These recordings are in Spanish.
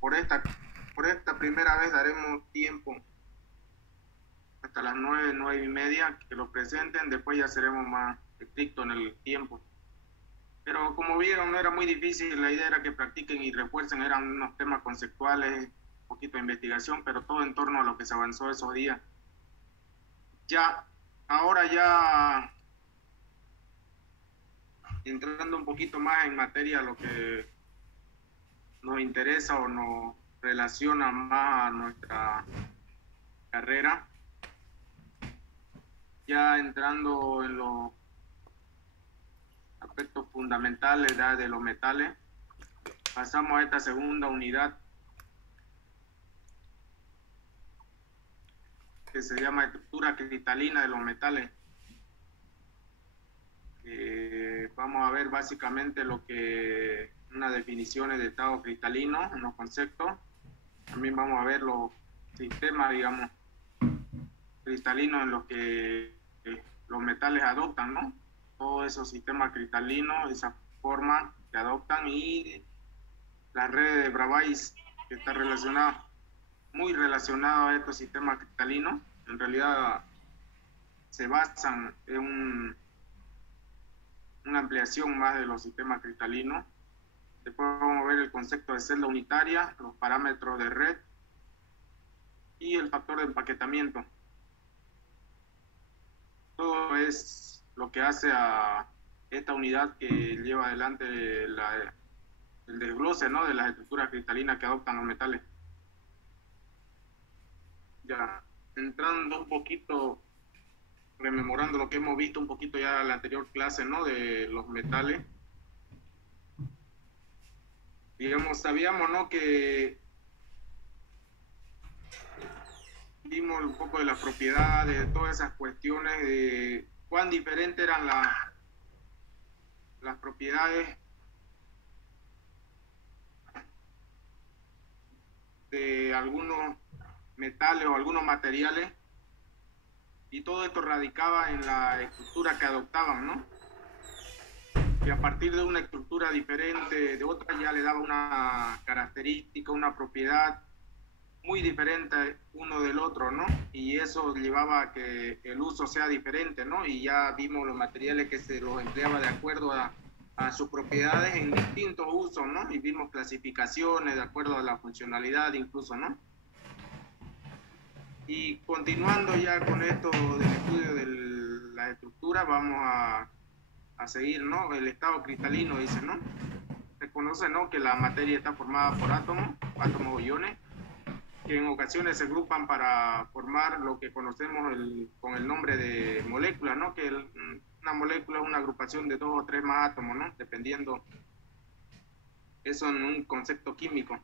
por esta primera vez daremos tiempo hasta las 9, 9:30 que lo presenten, después ya seremos más estrictos en el tiempo. Pero como vieron, no era muy difícil, la idea era que practiquen y refuercen, eran unos temas conceptuales, un poquito de investigación, pero todo en torno a lo que se avanzó esos días. Ya, ahora ya entrando un poquito más en materia, lo que nos interesa o nos relaciona más a nuestra carrera, ya entrando en los aspectos fundamentales de los metales, pasamos a esta segunda unidad que se llama estructura cristalina de los metales. Vamos a ver básicamente lo que unas definiciones de estado cristalino, unos conceptos. También vamos a ver los sistemas, digamos, cristalinos en los que los metales adoptan, ¿no? Todos esos sistemas cristalinos, esa forma que adoptan, y la red de Bravais, que está relacionada, muy relacionado a estos sistemas cristalinos. En realidad se basan en una ampliación más de los sistemas cristalinos. Después vamos a ver el concepto de celda unitaria, los parámetros de red y el factor de empaquetamiento. Todo es lo que hace a esta unidad que lleva adelante el desglose, ¿no?, de las estructuras cristalinas que adoptan los metales. Ya, entrando un poquito, rememorando lo que hemos visto un poquito ya en la anterior clase, ¿no?, de los metales. Digamos, sabíamos, ¿no?, que vimos un poco de las propiedades, de todas esas cuestiones, de cuán diferentes eran las propiedades de algunos metales o algunos materiales, y todo esto radicaba en la estructura que adoptaban, ¿no? Que a partir de una estructura diferente de otra ya le daba una característica, una propiedad muy diferente uno del otro, ¿no? Y eso llevaba a que el uso sea diferente, ¿no? Y ya vimos los materiales que se los empleaba de acuerdo a sus propiedades en distintos usos, ¿no? Y vimos clasificaciones de acuerdo a la funcionalidad incluso, ¿no? Y continuando ya con esto del estudio de la estructura, vamos a seguir, ¿no? El estado cristalino, dice, ¿no? Se conoce, ¿no?, que la materia está formada por átomos o iones, que en ocasiones se agrupan para formar lo que conocemos con el nombre de moléculas, ¿no? Que una molécula es una agrupación de 2 o 3 más átomos, ¿no? Dependiendo, eso en un concepto químico.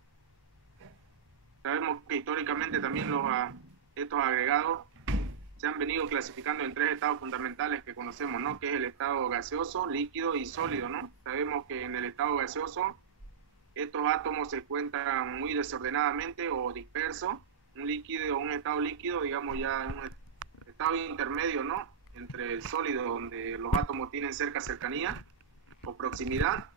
Sabemos que históricamente también estos agregados se han venido clasificando en 3 estados fundamentales que conocemos, ¿no?, que es el estado gaseoso, líquido y sólido, ¿no? Sabemos que en el estado gaseoso estos átomos se encuentran muy desordenadamente o dispersos. Un líquido o un estado líquido, digamos, ya en un estado intermedio, ¿no?, entre el sólido, donde los átomos tienen cercanía o proximidad,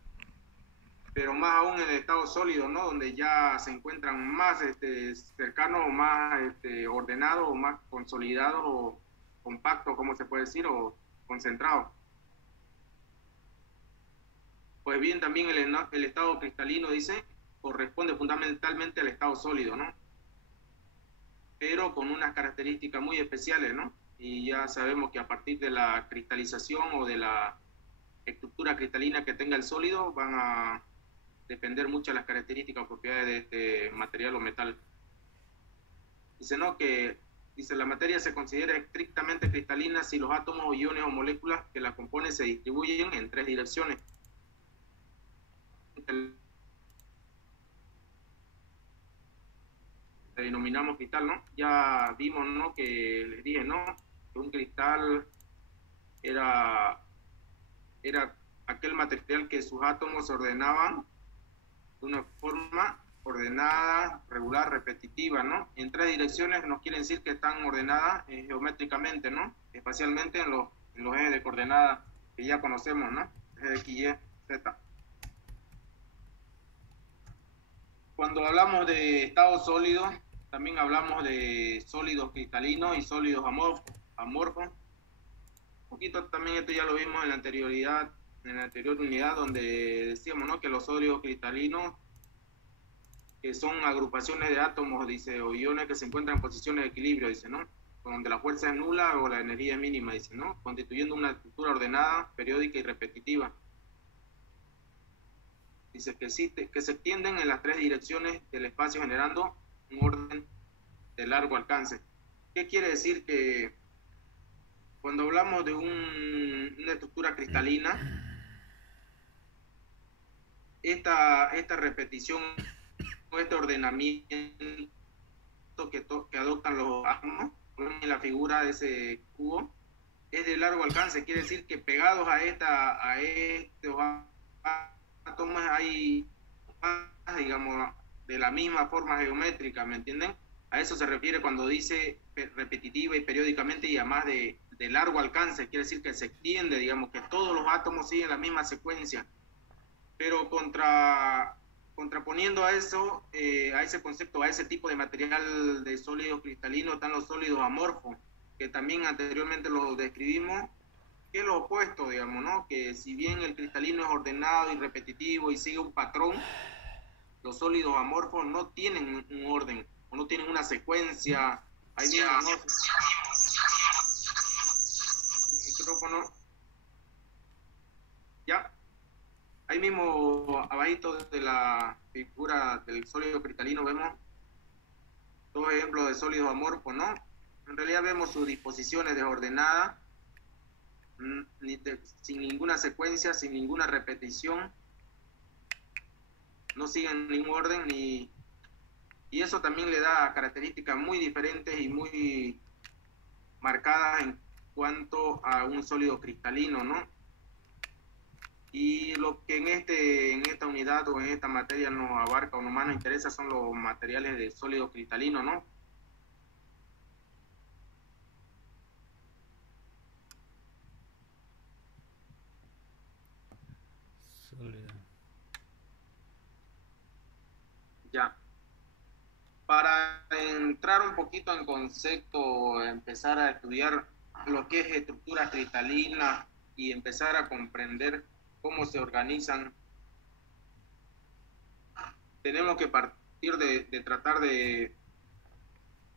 pero más aún en el estado sólido, ¿no?, donde ya se encuentran más cercanos o más ordenados o más consolidados o compactos, como se puede decir, o concentrados. Pues bien, también el estado cristalino, dice, corresponde fundamentalmente al estado sólido, ¿no? Pero con unas características muy especiales, ¿no? Y ya sabemos que a partir de la cristalización o de la estructura cristalina que tenga el sólido, van a depender mucho de las características o propiedades de este material o metal. Dice, ¿no?, que dice, la materia se considera estrictamente cristalina si los átomos o iones o moléculas que la componen se distribuyen en 3 direcciones. Denominamos cristal, ¿no? Ya vimos, ¿no?, que les dije, ¿no?, que un cristal era aquel material que sus átomos se ordenaban de una forma ordenada, regular, repetitiva, ¿no? En 3 direcciones nos quiere decir que están ordenadas geométricamente, ¿no? Espacialmente en los ejes de coordenadas que ya conocemos, ¿no? Eje X, Y, Z. Cuando hablamos de estado sólido, también hablamos de sólidos cristalinos y sólidos amorfos. Un poquito también esto ya lo vimos en la anterioridad, en la anterior unidad, donde decíamos, ¿no?, que los sólidos cristalinos, que son agrupaciones de átomos, dice, o iones que se encuentran en posiciones de equilibrio, dice, ¿no?, donde la fuerza es nula o la energía es mínima, dice, ¿no?, constituyendo una estructura ordenada, periódica y repetitiva. Dice que se extienden en las tres direcciones del espacio generando un orden de largo alcance. ¿Qué quiere decir? Que cuando hablamos de una estructura cristalina, esta repetición, este ordenamiento que adoptan los átomos en la figura de ese cubo es de largo alcance. Quiere decir que pegados a estos átomos hay, digamos, de la misma forma geométrica, ¿me entienden? A eso se refiere cuando dice repetitiva y periódicamente, y además de largo alcance, quiere decir que se extiende, digamos, que todos los átomos siguen la misma secuencia. Pero contraponiendo a eso, a ese concepto, a ese tipo de material de sólido cristalino, están los sólidos amorfos, que también anteriormente los describimos, que es lo opuesto, digamos, ¿no? Que si bien el cristalino es ordenado y repetitivo y sigue un patrón, los sólidos amorfos no tienen un orden, o no tienen una secuencia. Ahí mismo, ¿no? El micrófono. Ya. Ahí mismo, abajito de la figura del sólido cristalino, vemos dos ejemplos de sólidos amorfos, ¿no? En realidad vemos sus disposiciones desordenadas, sin ninguna secuencia, sin ninguna repetición, no siguen ningún orden, y eso también le da características muy diferentes y muy marcadas en cuanto a un sólido cristalino, ¿no? Y lo que en esta unidad o en esta materia nos abarca o nos más nos interesa son los materiales de sólido cristalino, ¿no? Sólido. Ya. Para entrar un poquito en concepto, empezar a estudiar lo que es estructura cristalina y empezar a comprender cómo se organizan, tenemos que partir de tratar de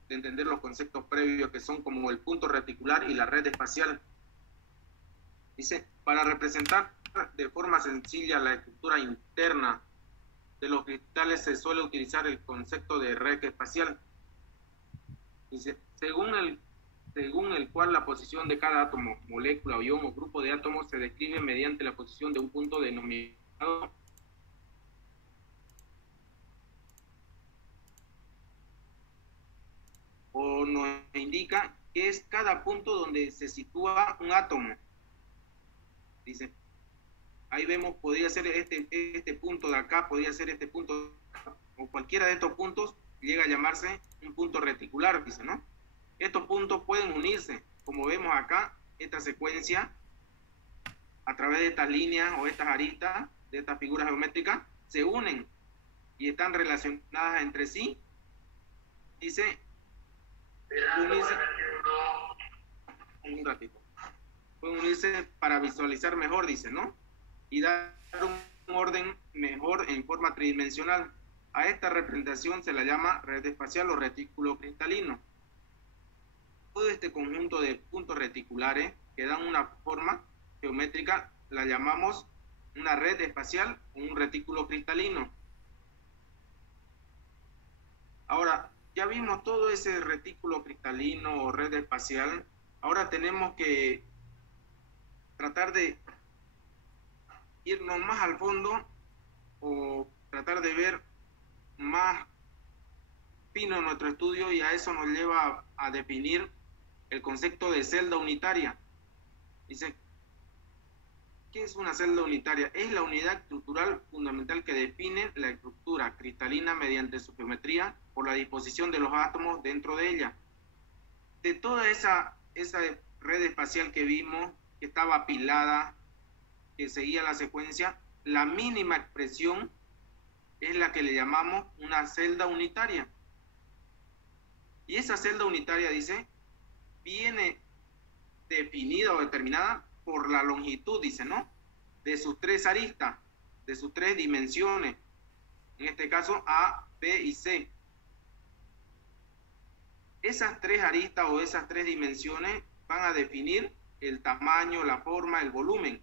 entender los conceptos previos, que son como el punto reticular y la red espacial. Dice, para representar de forma sencilla la estructura interna de los cristales se suele utilizar el concepto de red espacial. Dice, según el cual la posición de cada átomo, molécula, ion o grupo de átomos se describe mediante la posición de un punto denominado o nos indica que es cada punto donde se sitúa un átomo. Dice, ahí vemos, podría ser este punto de acá, podría ser este punto, o cualquiera de estos puntos llega a llamarse un punto reticular, dice, ¿no? Estos puntos pueden unirse, como vemos acá, esta secuencia, a través de estas líneas o estas aristas, de estas figuras geométricas, se unen y están relacionadas entre sí. Dice, unirse, un ratito, pueden unirse para visualizar mejor, dice, ¿no? Y dar un orden mejor en forma tridimensional. A esta representación se la llama red espacial o retículo cristalino. Todo este conjunto de puntos reticulares que dan una forma geométrica la llamamos una red espacial o un retículo cristalino. Ahora, ya vimos todo ese retículo cristalino o red espacial. Ahora tenemos que tratar de irnos más al fondo o tratar de ver más fino nuestro estudio, y a eso nos lleva a definir el concepto de celda unitaria. Dice, ¿qué es una celda unitaria? Es la unidad estructural fundamental que define la estructura cristalina mediante su geometría por la disposición de los átomos dentro de ella. De toda esa red espacial que vimos, que estaba apilada, que seguía la secuencia, la mínima expresión es la que le llamamos una celda unitaria. Y esa celda unitaria, dice, viene definida o determinada por la longitud, dice, ¿no? De sus tres aristas, de sus tres dimensiones, en este caso A, B y C. Esas tres aristas o esas tres dimensiones van a definir el tamaño, la forma, el volumen.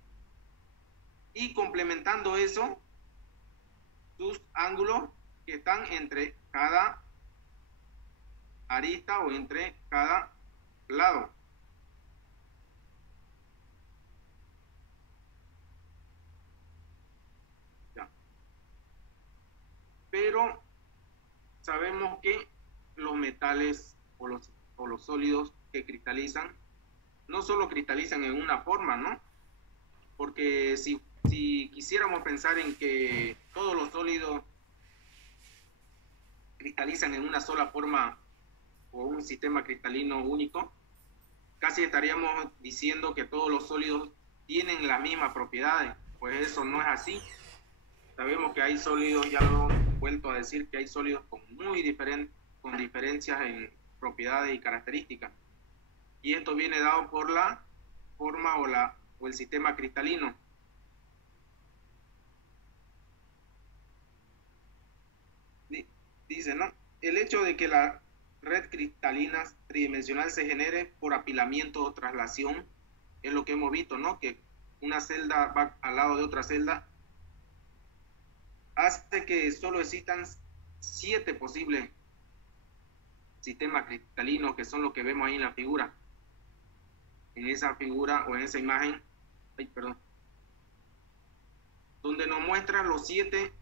Y complementando eso, sus ángulos que están entre cada arista o entre cada lado. Ya. Pero sabemos que los metales o los sólidos que cristalizan, no solo cristalizan en una forma, ¿no? Porque si quisiéramos pensar en que todos los sólidos cristalizan en una sola forma o un sistema cristalino único, casi estaríamos diciendo que todos los sólidos tienen las mismas propiedades. Pues eso no es así. Sabemos que hay sólidos, ya lo he vuelto a decir, que hay sólidos con diferencias en propiedades y características. Y esto viene dado por la forma o el sistema cristalino. Dice, ¿no? El hecho de que la red cristalina tridimensional se genere por apilamiento o traslación es lo que hemos visto, ¿no? Que una celda va al lado de otra celda, hace que solo existan 7 posibles sistemas cristalinos, que son los que vemos ahí en la figura. En esa figura o en esa imagen, donde nos muestran los 7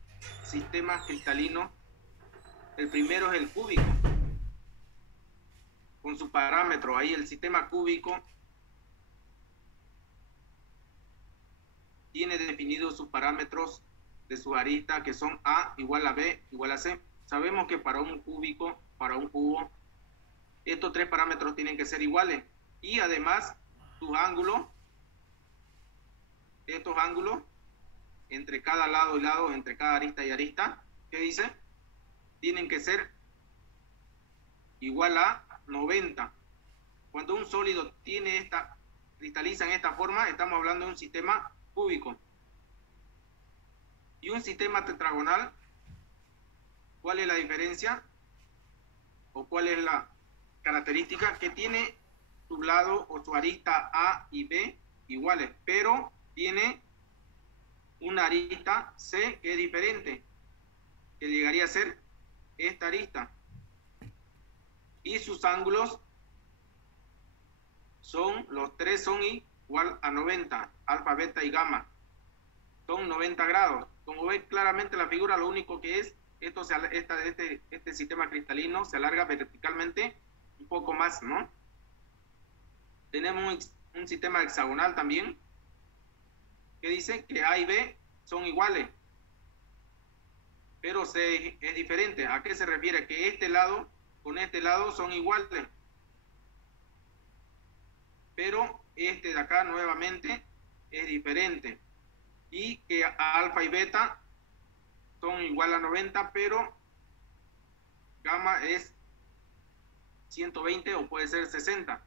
sistemas cristalinos. El primero es el cúbico, con su parámetro. Ahí el sistema cúbico tiene definidos sus parámetros de su arista, que son A igual a B igual a C. Sabemos que para un cúbico, para un cubo, estos 3 parámetros tienen que ser iguales. Y además, sus ángulos, estos ángulos, entre cada lado y lado, entre cada arista y arista, ¿qué dice? Tienen que ser igual a 90. Cuando un sólido cristaliza en esta forma, estamos hablando de un sistema cúbico. Y un sistema tetragonal, ¿cuál es la diferencia? ¿O cuál es la característica? Que tiene su lado o su arista A y B iguales, pero tiene una arista C que es diferente, que llegaría a ser esta arista. Y sus ángulos los 3 son igual a 90, alfa, beta y gamma. Son 90 grados. Como ven claramente la figura, lo único que es, este sistema cristalino se alarga verticalmente un poco más, ¿no? Tenemos un sistema hexagonal también, que dice que A y B son iguales, pero C es diferente. ¿A qué se refiere? Que este lado con este lado son iguales, pero este de acá nuevamente es diferente. Y que alfa y beta son igual a 90, pero gamma es 120 o puede ser 60.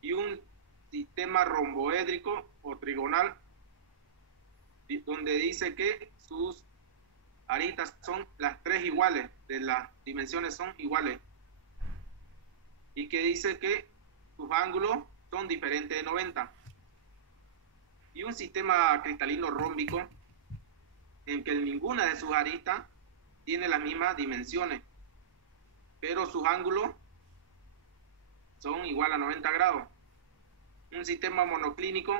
Y un sistema romboédrico o trigonal, donde dice que sus aristas son las 3 iguales, de las dimensiones son iguales, y que dice que sus ángulos son diferentes de 90. Y un sistema cristalino rómbico, en que ninguna de sus aristas tiene las mismas dimensiones, pero sus ángulos son igual a 90 grados. Un sistema monoclínico,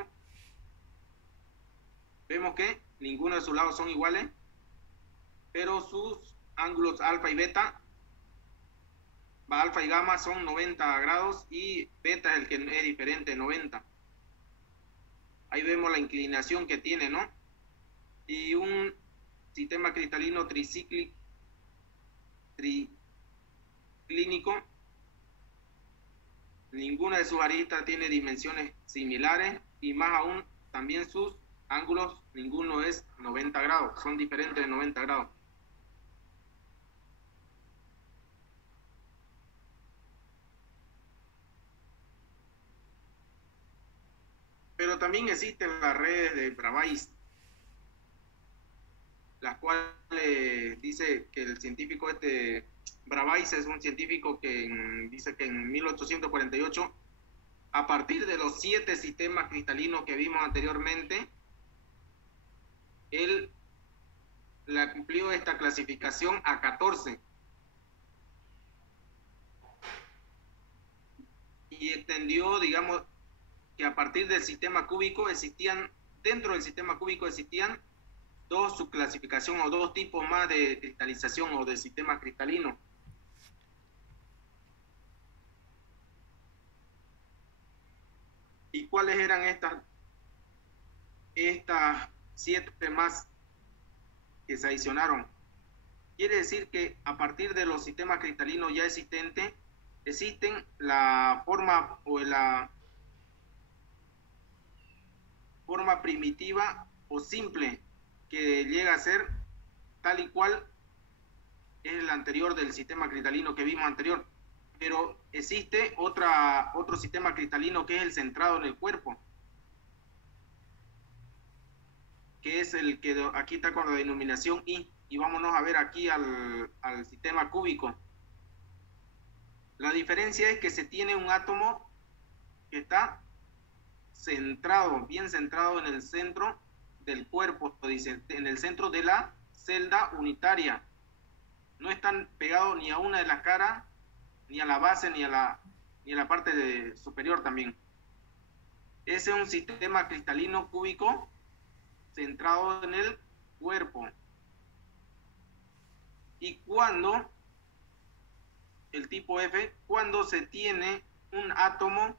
vemos que ninguno de sus lados son iguales, pero sus ángulos alfa y beta, alfa y gamma son 90 grados y beta es el que es diferente, 90. Ahí vemos la inclinación que tiene, ¿no? Y un sistema cristalino triclínico, ninguna de sus aristas tiene dimensiones similares, y más aún también sus ángulos, ninguno es 90 grados, son diferentes de 90 grados. Pero también existen las redes de Bravais, las cuales dice que el científico Bravais es un científico que dice que en 1848, a partir de los 7 sistemas cristalinos que vimos anteriormente, él le amplió esta clasificación a 14 y extendió, digamos, que a partir del sistema cúbico dentro del sistema cúbico existían dos subclasificación o dos tipos más de cristalización o de sistema cristalino. ¿Y cuáles eran estas 7 más que se adicionaron? Quiere decir que a partir de los sistemas cristalinos ya existentes, existen la forma o la forma primitiva o simple que llega a ser tal y cual es el anterior del sistema cristalino que vimos anterior. Pero existe otro sistema cristalino que es el centrado en el cuerpo, que es el que aquí está con la denominación I. Y vámonos a ver aquí al sistema cúbico. La diferencia es que se tiene un átomo que está centrado, bien centrado en el centro del cuerpo, en el centro de la celda unitaria. No están pegados ni a una de las caras, ni a la base, ni a la parte superior también. Ese es un sistema cristalino cúbico centrado en el cuerpo. Y cuando el tipo F, cuando se tiene un átomo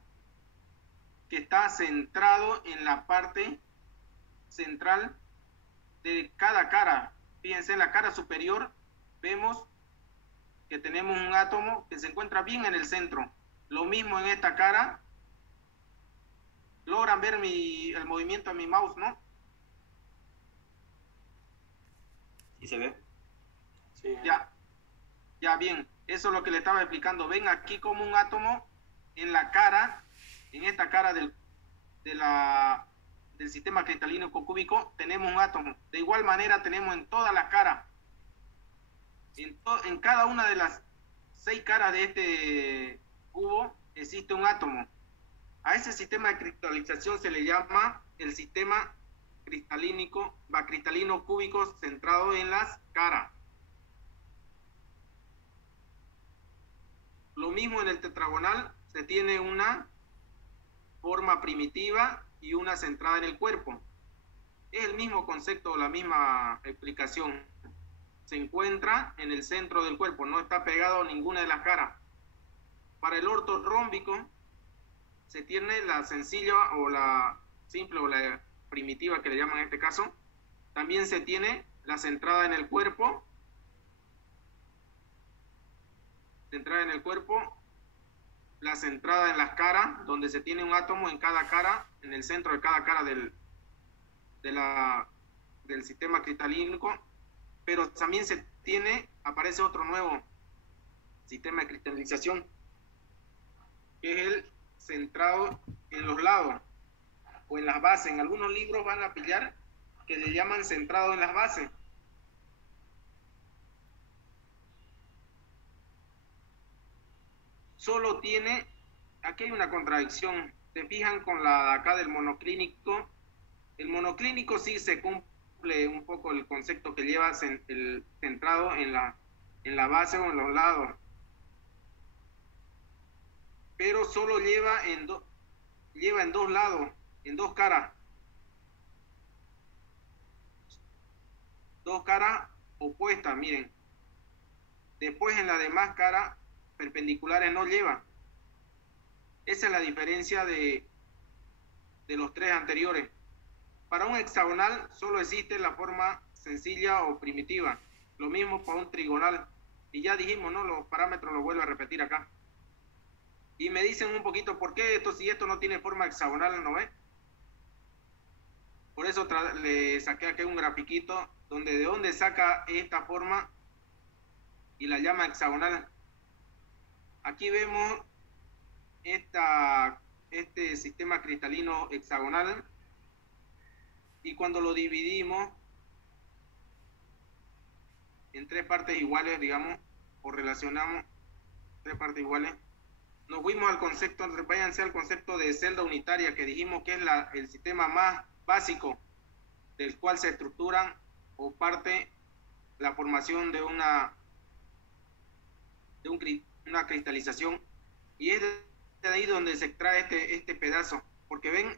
que está centrado en la parte central de cada cara. Fíjense, en la cara superior vemos que tenemos un átomo que se encuentra bien en el centro. Lo mismo en esta cara. Logran ver el movimiento de mi mouse, ¿no? ¿Sí se ve? Sí. Ya bien, eso es lo que le estaba explicando. Ven aquí como un átomo en la cara, en esta cara del sistema cristalino cúbico, tenemos un átomo. De igual manera tenemos en todas las caras, en cada una de las 6 caras de este cubo existe un átomo. A ese sistema de cristalización se le llama el sistema cristalino cúbico centrado en las caras. Lo mismo en el tetragonal, se tiene una forma primitiva y una centrada en el cuerpo. Es el mismo concepto, la misma explicación. Se encuentra en el centro del cuerpo, no está pegado a ninguna de las caras. Para el ortorrómbico se tiene la sencilla o la simple o la primitiva que le llaman en este caso. También se tiene la centrada en el cuerpo, la centrada en las caras, donde se tiene un átomo en cada cara, en el centro de cada cara del sistema cristalínico, pero también aparece otro nuevo sistema de cristalización, que es el centrado en los lados o en las bases. En algunos libros van a pillar que le llaman centrado en las bases. Solo tiene, aquí hay una contradicción, se fijan con la de acá del monoclínico. El monoclínico sí se cumple un poco el concepto que lleva el centrado en la base o en los lados, pero solo lleva en dos lados, en dos caras opuestas, miren. Después en la demás cara perpendiculares no lleva. Esa es la diferencia de los 3 anteriores. Para un hexagonal solo existe la forma sencilla o primitiva. Lo mismo para un trigonal. Y ya dijimos, ¿no? Los parámetros los vuelvo a repetir acá. Y me dicen un poquito, ¿por qué si esto no tiene forma hexagonal, no es? Por eso le saqué aquí un grafiquito donde de dónde saca esta forma y la llama hexagonal. Aquí vemos este sistema cristalino hexagonal, y cuando lo dividimos en tres partes iguales, digamos, o relacionamos tres partes iguales, nos fuimos al concepto, váyanse al concepto de celda unitaria, que dijimos que es el sistema más básico del cual se estructuran o parte la formación de una cristalización, y es de ahí donde se extrae este pedazo, porque ven,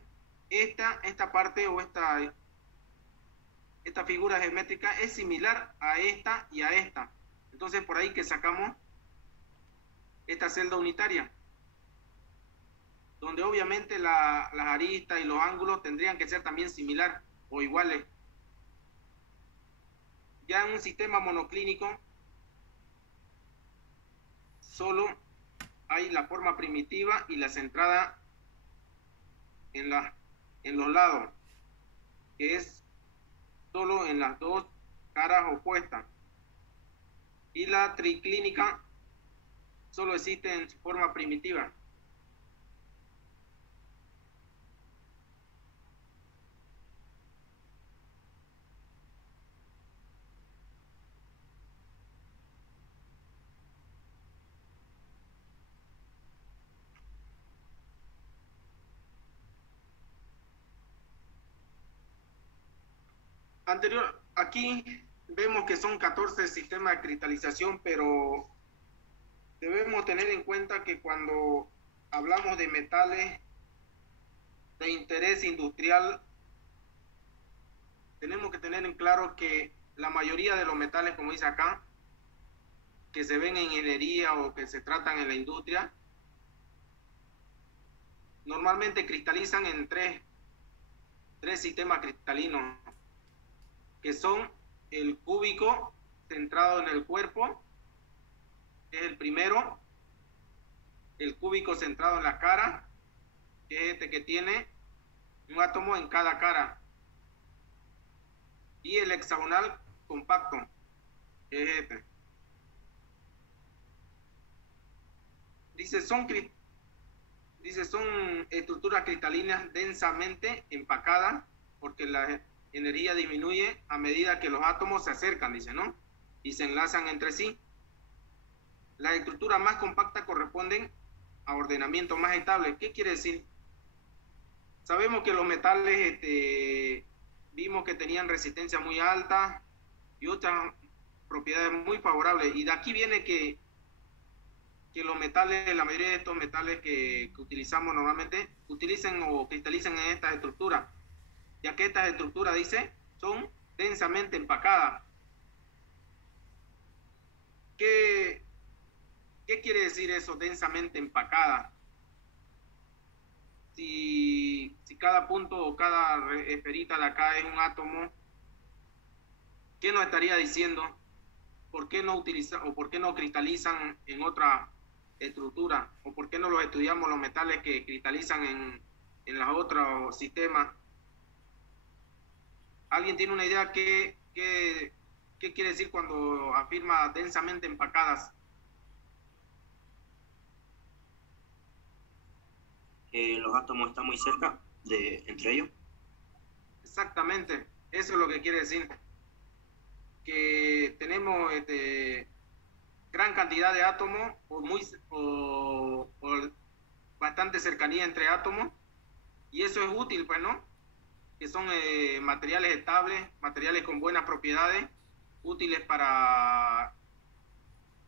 esta parte o esta figura geométrica es similar a esta y a esta, entonces por ahí que sacamos esta celda unitaria, donde obviamente las aristas y los ángulos tendrían que ser también similar o iguales. Ya en un sistema monoclínico solo hay la forma primitiva y la centrada en los lados, que es solo en las dos caras opuestas, y la triclínica solo existe en su forma primitiva. Aquí vemos que son 14 sistemas de cristalización, pero debemos tener en cuenta que cuando hablamos de metales de interés industrial, tenemos que tener en claro que la mayoría de los metales, como dice acá, que se ven en ingeniería o que se tratan en la industria, normalmente cristalizan en tres sistemas cristalinos, que son el cúbico centrado en el cuerpo, que es el primero, el cúbico centrado en la cara, que es este que tiene un átomo en cada cara, y el hexagonal compacto, que es este. Dice, son estructuras cristalinas densamente empacadas, porque la energía disminuye a medida que los átomos se acercan, dice, ¿no? Y se enlazan entre sí. Las estructuras más compactas corresponden a ordenamiento más estable. ¿Qué quiere decir? Sabemos que los metales, vimos que tenían resistencia muy alta y otras propiedades muy favorables, y de aquí viene que los metales, la mayoría de estos metales que utilizamos normalmente, utilicen o cristalicen en estas estructuras, ya que estas estructuras, dice, son densamente empacadas. ¿Qué quiere decir eso, densamente empacada? Si cada punto o cada esferita de acá es un átomo, ¿qué nos estaría diciendo? ¿Por qué no cristalizan en otra estructura? ¿O por qué no los estudiamos los metales que cristalizan en los otros sistemas? ¿Alguien tiene una idea qué quiere decir cuando afirma densamente empacadas? Los átomos están muy cerca entre ellos. Exactamente, eso es lo que quiere decir. Que tenemos gran cantidad de átomos o bastante cercanía entre átomos, y eso es útil, pues, ¿no? Que son materiales estables, materiales con buenas propiedades, útiles para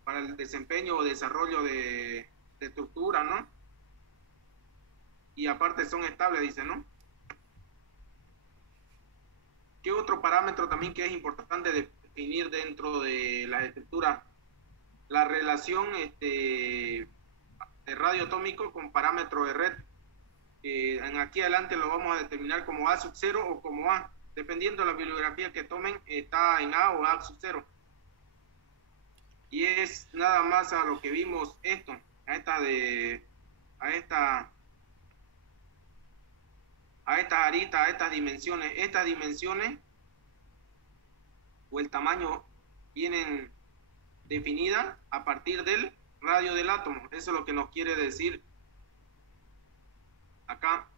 el desempeño o desarrollo de estructuras, ¿no? Y aparte son estables, dice, ¿no? ¿Qué otro parámetro también que es importante definir dentro de las estructuras? La relación de radio atómico con parámetro de red. En aquí adelante lo vamos a determinar como A sub 0 o como A, dependiendo de la bibliografía que tomen, está en A o A sub 0. Y es nada más a lo que vimos a a estas aristas, a estas dimensiones. Estas dimensiones o el tamaño vienen definidas a partir del radio del átomo. Eso es lo que nos quiere decir acá.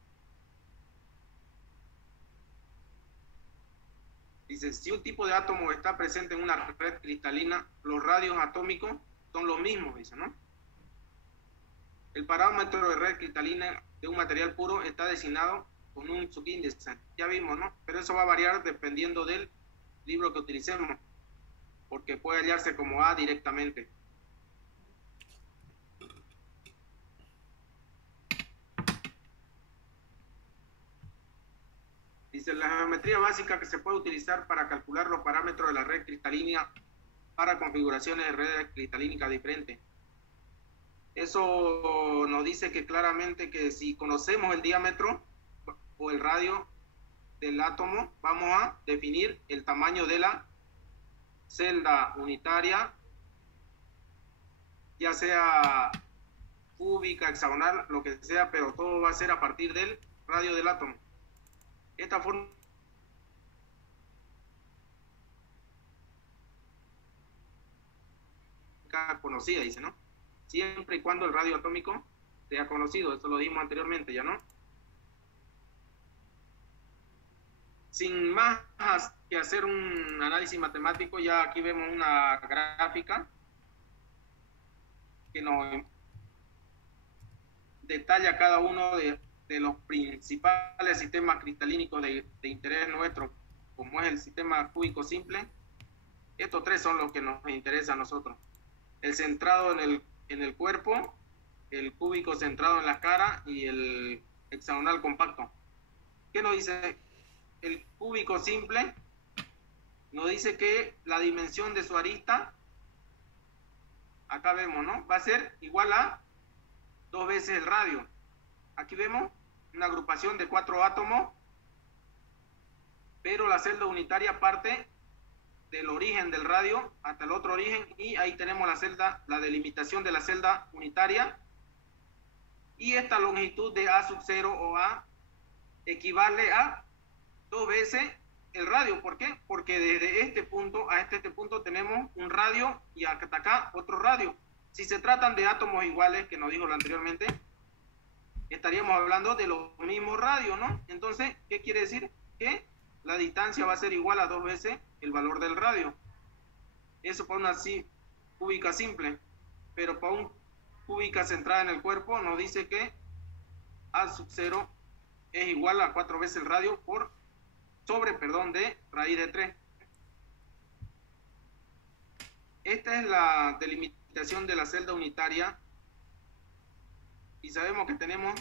Dice, si un tipo de átomo está presente en una red cristalina, los radios atómicos son los mismos, dice, ¿no? El parámetro de red cristalina de un material puro está designado con un subíndice. Ya vimos, ¿no? Pero eso va a variar dependiendo del libro que utilicemos, porque puede hallarse como A directamente. Dice, la geometría básica que se puede utilizar para calcular los parámetros de la red cristalina para configuraciones de redes cristalínicas diferentes. Eso nos dice que claramente que si conocemos el diámetro o el radio del átomo, vamos a definir el tamaño de la celda unitaria, ya sea cúbica, hexagonal, lo que sea, pero todo va a ser a partir del radio del átomo. Esta forma conocida, dice, ¿no? Siempre y cuando el radio atómico sea conocido, esto lo dimos anteriormente, ¿ya no? Sin más que hacer un análisis matemático, ya aquí vemos una gráfica que nos detalla cada uno de los principales sistemas cristalínicos de interés nuestro, como es el sistema cúbico simple. Estos tres son los que nos interesan a nosotros. El centrado en el cuerpo, el cúbico centrado en la cara y el hexagonal compacto. ¿Qué nos dice? El cúbico simple nos dice que la dimensión de su arista, acá vemos, ¿no? Va a ser igual a 2 veces el radio. Aquí vemos una agrupación de 4 átomos, pero la celda unitaria parte del origen del radio hasta el otro origen, y ahí tenemos la delimitación de la celda unitaria, y esta longitud de A sub 0 o A equivale a 2 veces el radio. ¿Por qué? Porque desde este punto a este punto tenemos un radio y hasta acá otro radio. Si se tratan de átomos iguales, que nos dijo anteriormente, estaríamos hablando de los mismos radios, ¿no? Entonces, ¿qué quiere decir? Que la distancia va a ser igual a 2 veces el valor del radio. Eso para una cúbica simple, pero para un cúbica centrada en el cuerpo nos dice que A sub 0 es igual a 4 veces el radio de raíz de 3. Esta es la delimitación de la celda unitaria, y sabemos que tenemos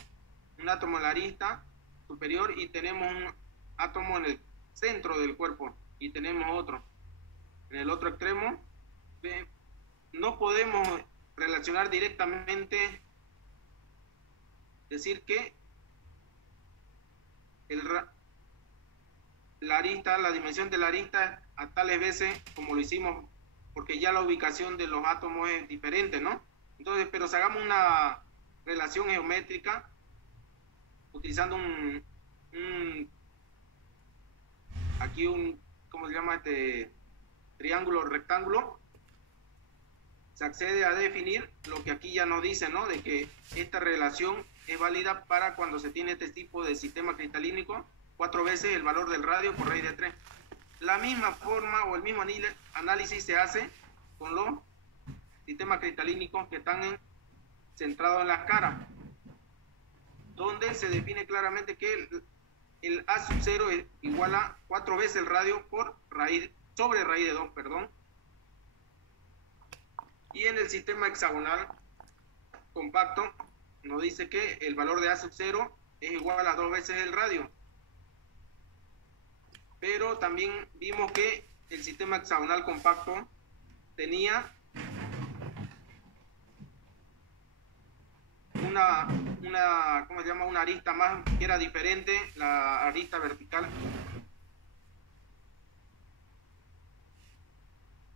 un átomo en la arista superior y tenemos un átomo en el centro del cuerpo y tenemos otro en el otro extremo. No podemos relacionar directamente, decir que la dimensión de la arista a tales veces como lo hicimos, porque ya la ubicación de los átomos es diferente, ¿no? Entonces, pero si hagamos una relación geométrica utilizando aquí ¿cómo se llama? Triángulo rectángulo, se accede a definir lo que aquí ya nos dice, ¿no? De que esta relación es válida para cuando se tiene este tipo de sistema cristalínico, 4 veces el valor del radio por raíz de 3. La misma forma o el mismo análisis se hace con los sistemas cristalínicos que están centrados en las caras, donde se define claramente que el A sub 0 es igual a 4 veces el radio por sobre raíz de 2, perdón. Y en el sistema hexagonal compacto nos dice que el valor de A sub 0 es igual a 2 veces el radio. Pero también vimos que el sistema hexagonal compacto tenía ¿cómo se llama? Una arista más que era diferente, la arista vertical.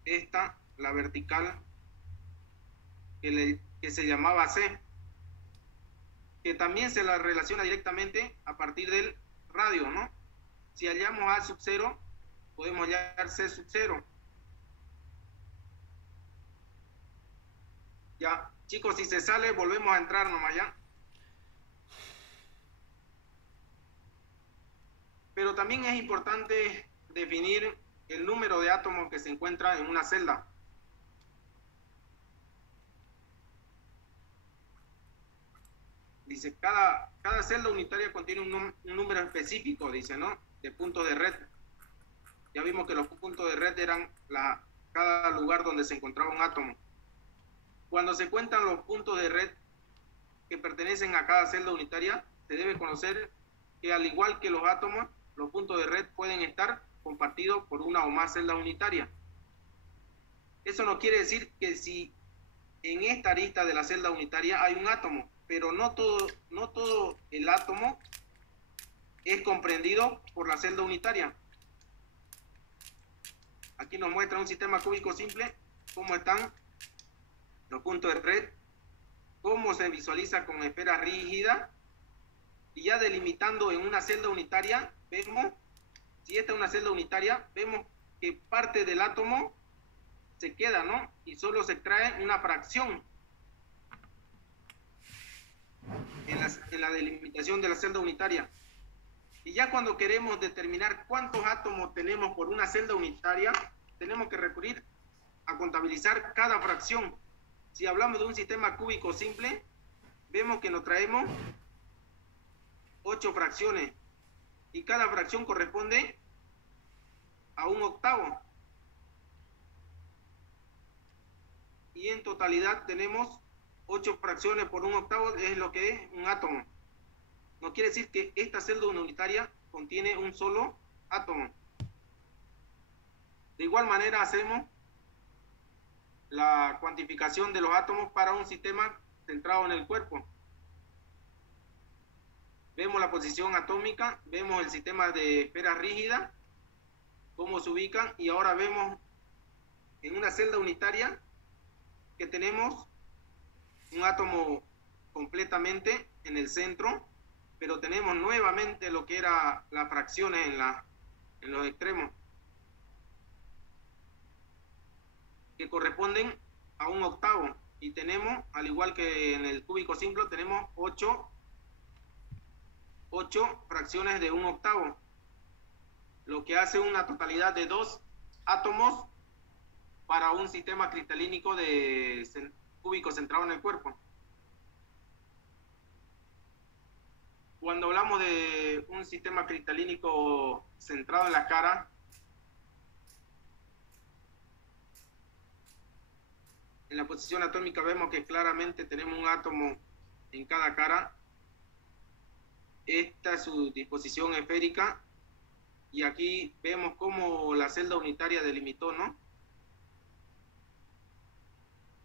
Esta, la vertical, que se llamaba C, que también se la relaciona directamente a partir del radio, ¿no? Si hallamos A sub 0, podemos hallar C sub 0. Ya, chicos, si se sale, volvemos a entrar nomás, ¿ya? Pero también es importante definir el número de átomos que se encuentra en una celda. Dice, cada celda unitaria contiene un número específico, dice, ¿no? De puntos de red. Ya vimos que los puntos de red eran cada lugar donde se encontraba un átomo. Cuando se cuentan los puntos de red que pertenecen a cada celda unitaria, se debe conocer que al igual que los átomos, los puntos de red pueden estar compartidos por una o más celdas unitarias. Eso no quiere decir que si en esta arista de la celda unitaria hay un átomo, pero no todo el átomo es comprendido por la celda unitaria. Aquí nos muestra un sistema cúbico simple, cómo están los puntos de red, cómo se visualiza con esfera rígida, y ya delimitando en una celda unitaria, vemos, si esta es una celda unitaria, vemos que parte del átomo se queda, ¿no? Y solo se extrae una fracción en la delimitación de la celda unitaria. Y ya cuando queremos determinar cuántos átomos tenemos por una celda unitaria, tenemos que recurrir a contabilizar cada fracción. Si hablamos de un sistema cúbico simple, vemos que nos traemos 8 fracciones y cada fracción corresponde a un octavo. Y en totalidad tenemos 8 fracciones por un octavo, es lo que es un átomo. No quiere decir que esta celda unitaria contiene un solo átomo. De igual manera hacemos la cuantificación de los átomos para un sistema centrado en el cuerpo. Vemos la posición atómica, vemos el sistema de esfera rígida, cómo se ubican, y ahora vemos en una celda unitaria que tenemos un átomo completamente en el centro, pero tenemos nuevamente lo que era las fracciones en los extremos, que corresponden a un octavo, y tenemos, al igual que en el cúbico simple, tenemos 8 fracciones de un octavo, lo que hace una totalidad de 2 átomos para un sistema cristalínico de cúbico centrado en el cuerpo. Cuando hablamos de un sistema cristalínico centrado en la cara, en la posición atómica vemos que claramente tenemos un átomo en cada cara. Esta es su disposición esférica, y aquí vemos cómo la celda unitaria delimitó, ¿no?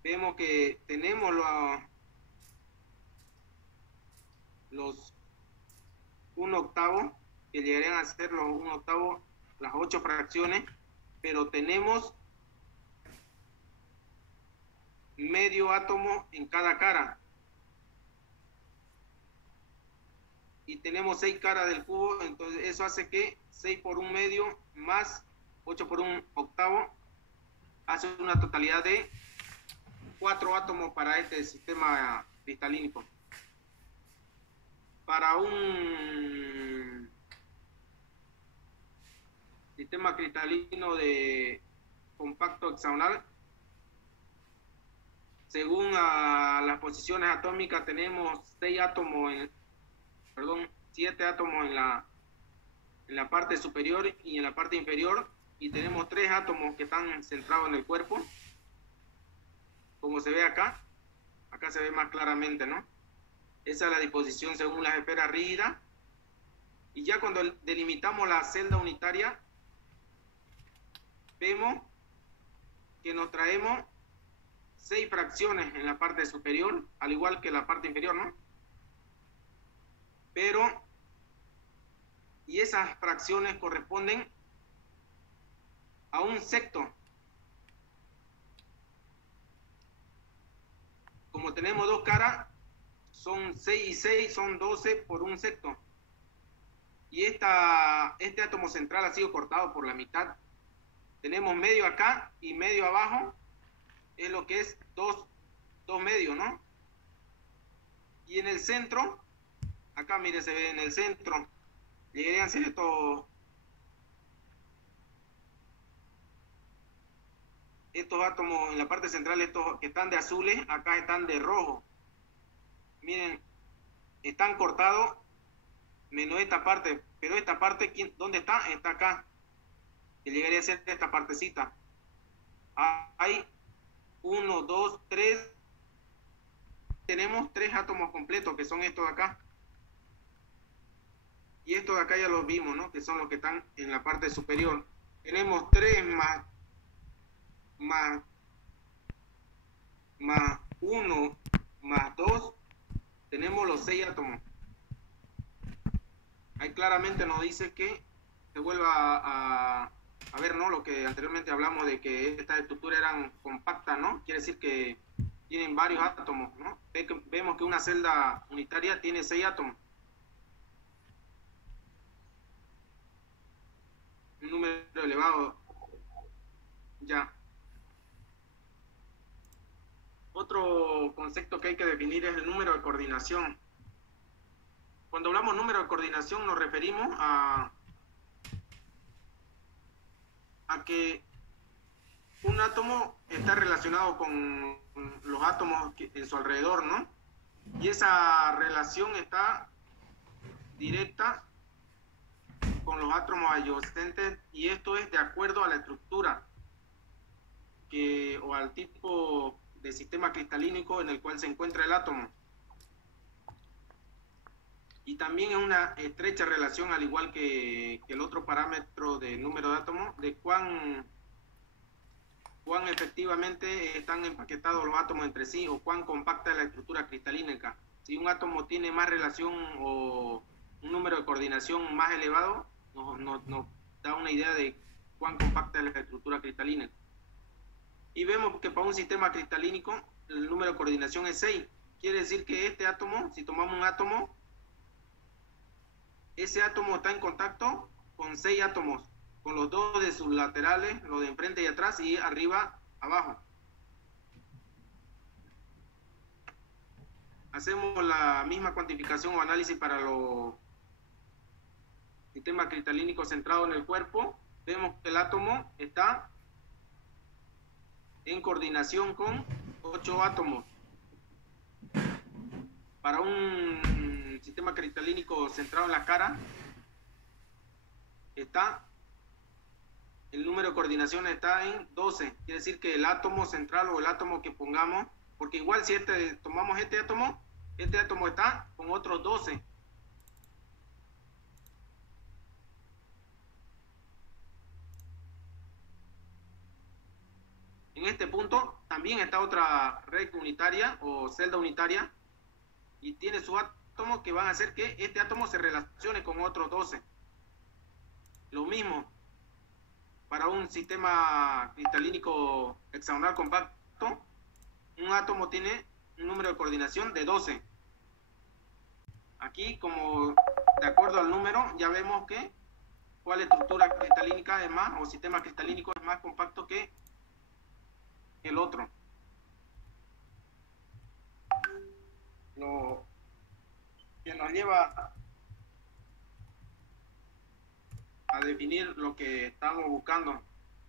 Vemos que tenemos los 1 octavo, que llegarían a ser los 1 octavo, las 8 fracciones, pero tenemos medio átomo en cada cara. Y tenemos 6 caras del cubo, entonces eso hace que 6 por 1 medio más 8 por 1 octavo hace una totalidad de 4 átomos para este sistema cristalínico. Para un sistema cristalino de compacto hexagonal, según las posiciones atómicas, tenemos 7 átomos en la parte superior y en la parte inferior, y tenemos 3 átomos que están centrados en el cuerpo, como se ve acá se ve más claramente, ¿no? Esa es la disposición según las esferas rígidas. Y ya cuando delimitamos la celda unitaria, vemos que nos traemos 6 fracciones en la parte superior, al igual que la parte inferior, ¿no? Y esas fracciones corresponden a un sexto. Como tenemos 2 caras, son 6 y 6, son 12 por un sexto. y este átomo central ha sido cortado por la mitad. Tenemos medio acá y medio abajo, es lo que es dos medios, ¿no? Y en el centro, acá mire, se ve en el centro, llegarían a ser estos átomos en la parte central, estos que están de azules, acá están de rojo. Miren, están cortados menos esta parte, pero esta parte, ¿dónde está? Está acá, que llegaría a ser esta partecita. Hay 1, 2, 3, tenemos 3 átomos completos, que son estos de acá. Y estos de acá ya los vimos, ¿no? Que son los que están en la parte superior. Tenemos 3 más 1 más 2, tenemos los 6 átomos. Ahí claramente nos dice que se vuelva a ver, ¿no? Lo que anteriormente hablamos de que estas estructuras eran compactas, ¿no? Quiere decir que tienen varios átomos, ¿no? Vemos que una celda unitaria tiene 6 átomos. Un número elevado. Ya. Otro concepto que hay que definir es el número de coordinación. Cuando hablamos número de coordinación nos referimos a que un átomo está relacionado con los átomos en su alrededor, ¿no? Y esa relación está directa con los átomos adyacentes, y esto es de acuerdo a la estructura o al tipo de sistema cristalínico en el cual se encuentra el átomo. Y también es una estrecha relación, al igual que el otro parámetro de número de átomos, de cuán efectivamente están empaquetados los átomos entre sí, o cuán compacta es la estructura cristalínica. Si un átomo tiene más relación o un número de coordinación más elevado, nos da una idea de cuán compacta es la estructura cristalínica. Y vemos que para un sistema cristalínico el número de coordinación es 6. Quiere decir que este átomo, si tomamos un átomo, ese átomo está en contacto con 6 átomos, con los 2 de sus laterales, los de enfrente y atrás, y arriba, abajo. Hacemos la misma cuantificación o análisis para los sistemas cristalínicos centrados en el cuerpo. Vemos que el átomo está en coordinación con 8 átomos. Para un sistema cristalínico centrado en la cara, el número de coordinación está en 12. Quiere decir que el átomo central o el átomo que pongamos, porque igual si tomamos este átomo está con otros 12. En este punto también está otra red unitaria o celda unitaria, y tiene sus átomos que van a hacer que este átomo se relacione con otros 12. Lo mismo para un sistema cristalínico hexagonal compacto, un átomo tiene un número de coordinación de 12. Aquí, como de acuerdo al número, ya vemos que cuál estructura cristalínica es más, o sistema cristalínico es más compacto que el otro. Lo que nos lleva a definir lo que estamos buscando,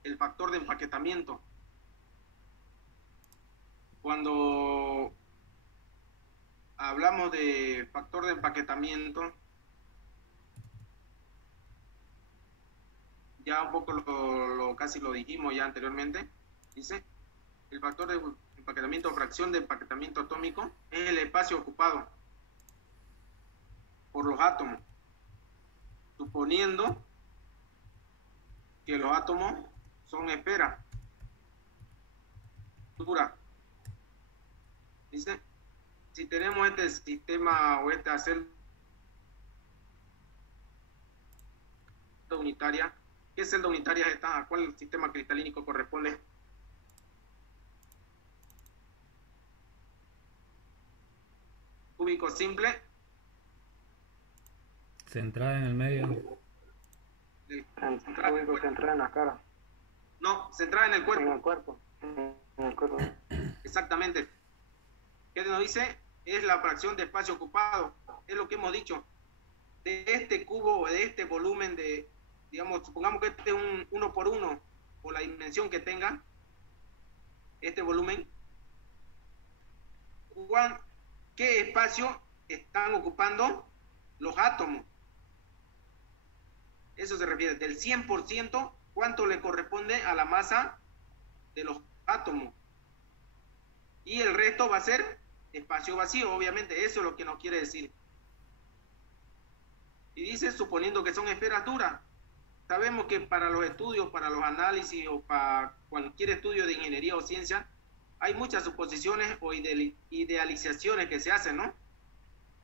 el factor de empaquetamiento. Cuando hablamos de factor de empaquetamiento, ya un poco casi lo dijimos ya anteriormente. Dice, el factor de empaquetamiento o fracción de empaquetamiento atómico es el espacio ocupado por los átomos, suponiendo que los átomos son esferas duras. Dice, si tenemos este sistema o esta celda unitaria, ¿qué celda unitaria es esta? ¿A cuál sistema cristalínico corresponde? Cúbico simple. Centrada en el medio. Centrada en la cara. No, centrada en el cuerpo. En el cuerpo. En el cuerpo. Exactamente. ¿Qué nos dice? Es la fracción de espacio ocupado. Es lo que hemos dicho. De este cubo, de este volumen de, digamos, supongamos que este es un 1 por 1, o la dimensión que tenga, este volumen, ¿qué espacio están ocupando los átomos? Eso se refiere, del 100%, ¿cuánto le corresponde a la masa de los átomos? Y el resto va a ser espacio vacío, obviamente, eso es lo que nos quiere decir. Y dice, suponiendo que son esferas duras. Sabemos que para los estudios, para los análisis o para cualquier estudio de ingeniería o ciencia, hay muchas suposiciones o idealizaciones que se hacen, ¿no?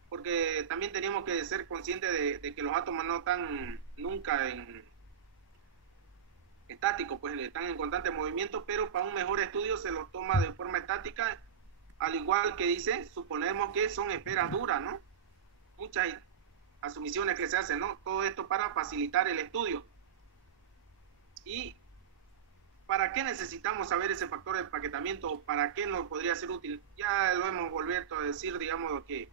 Porque también tenemos que ser conscientes de que los átomos no están nunca en estáticos, pues están en constante movimiento, pero para un mejor estudio se los toma de forma estática, al igual que dice, suponemos que son esferas duras, ¿no? Muchas asumiciones que se hacen, ¿no? Todo esto para facilitar el estudio. ¿Y para qué necesitamos saber ese factor de empaquetamiento? ¿Para qué nos podría ser útil? Ya lo hemos vuelto a decir, digamos, que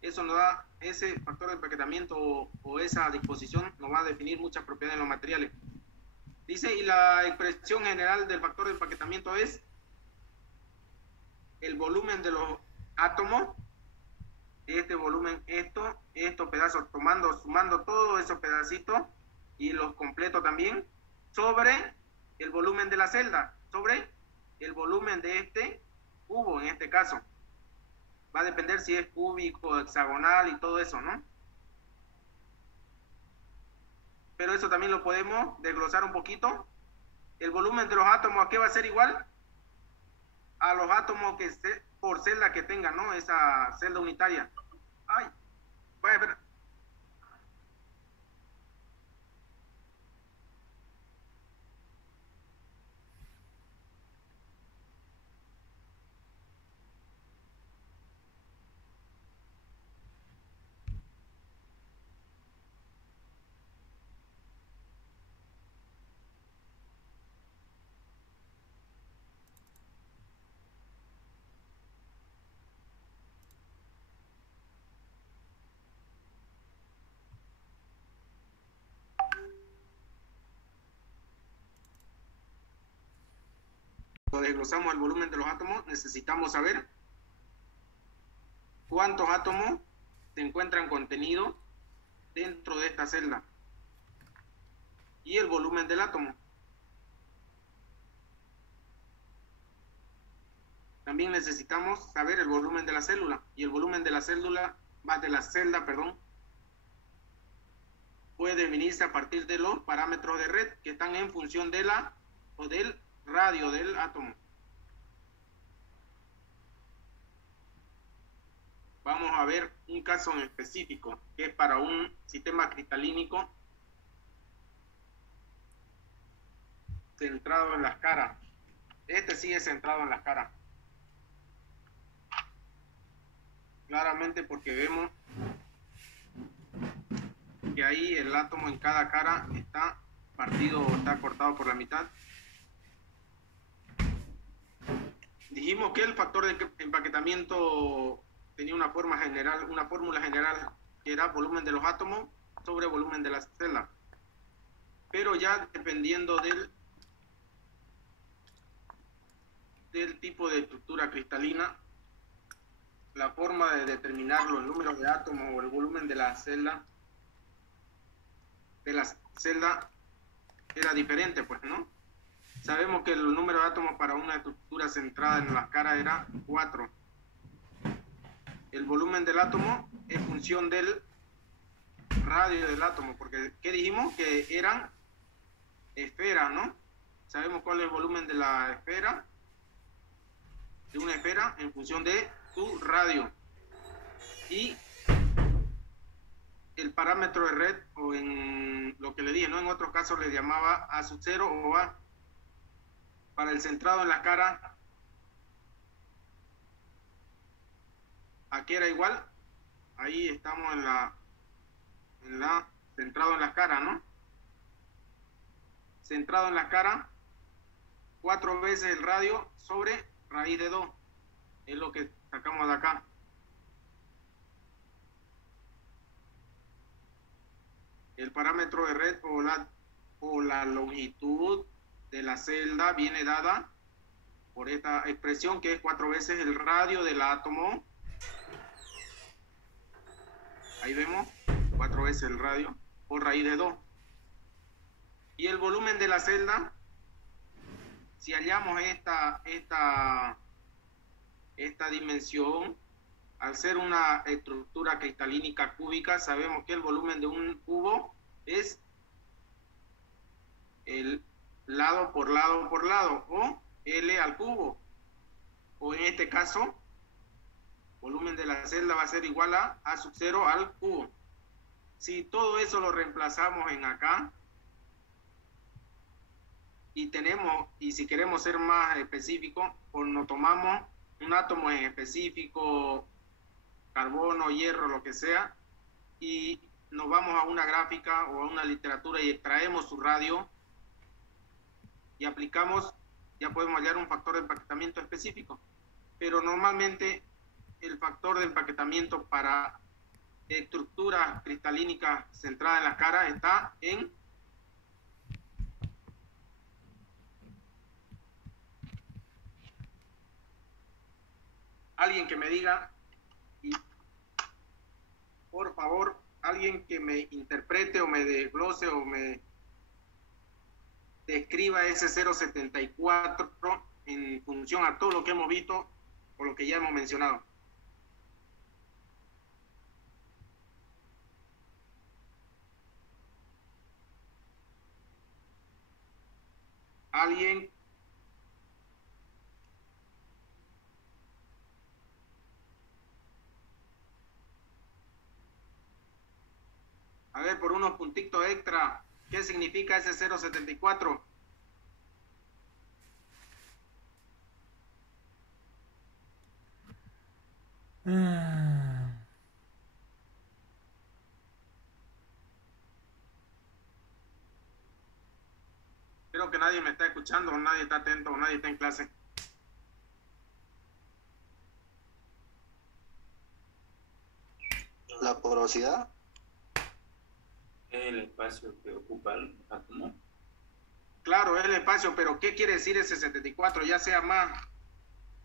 eso nos da, ese factor de empaquetamiento o esa disposición nos va a definir muchas propiedades en los materiales. Dice, y la expresión general del factor de empaquetamiento es el volumen de los átomos, este volumen, estos pedazos, sumando todos esos pedacitos y los completos también, sobre el volumen de la celda, sobre el volumen de este cubo, en este caso. Va a depender si es cúbico, hexagonal y todo eso, ¿no? Pero eso también lo podemos desglosar un poquito. El volumen de los átomos, ¿a qué va a ser igual? A los átomos que por celda que tengan, ¿no? Esa celda unitaria. Ay, vaya a ver. Cuando desglosamos el volumen de los átomos, necesitamos saber cuántos átomos se encuentran contenidos dentro de esta celda y el volumen del átomo. También necesitamos saber el volumen de la célula, y el volumen de la célula, puede definirse a partir de los parámetros de red que están en función de del radio del átomo. Vamos a ver un caso en específico, que es para un sistema cristalínico centrado en las caras. Este sí es centrado en las caras. Claramente porque vemos que ahí el átomo en cada cara está partido o está cortado por la mitad. Dijimos que el factor de empaquetamiento tenía una fórmula general que era volumen de los átomos sobre volumen de la celda. Pero ya dependiendo del tipo de estructura cristalina, la forma de determinarlo, el número de átomos o el volumen de la celda era diferente, pues, ¿no? Sabemos que el número de átomos para una estructura centrada en las caras era 4. El volumen del átomo es función del radio del átomo, porque ¿qué dijimos? Que eran esferas, ¿no? Sabemos cuál es el volumen de la esfera, de una esfera, en función de su radio. Y el parámetro de red, o en lo que le dije, ¿no? En otros casos le llamaba A sub 0 o A. Para el centrado en la cara, aquí era igual. Ahí estamos en centrado en la cara, ¿no? Centrado en la cara, 4 veces el radio sobre raíz de 2. Es lo que sacamos de acá. El parámetro de red o la longitud de la celda viene dada por esta expresión que es 4 veces el radio del átomo. Ahí vemos, 4 veces el radio por raíz de 2. Y el volumen de la celda, si hallamos esta dimensión, al ser una estructura cristalínica cúbica, sabemos que el volumen de un cubo es el lado por lado por lado, o L al cubo. O en este caso, volumen de la celda va a ser igual a sub 0 al cubo. Si todo eso lo reemplazamos en acá, y si queremos ser más específicos, pues nos tomamos un átomo en específico, carbono, hierro, lo que sea, y nos vamos a una gráfica o a una literatura y extraemos su radio y aplicamos, ya podemos hallar un factor de empaquetamiento específico. Pero normalmente el factor de empaquetamiento para estructuras cristalínicas centradas en la cara está en alguien que me diga, y por favor, alguien que me interprete o me desglose o me describa ese 0.74 en función a todo lo que hemos visto o lo que ya hemos mencionado. Alguien. A ver, por unos puntitos extra, ¿qué significa ese 0.74? Creo que nadie me está escuchando, o nadie está atento, o nadie está en clase. La porosidad. El espacio que ocupa el átomo. Claro, es el espacio, pero ¿qué quiere decir ese 74? Ya sea más,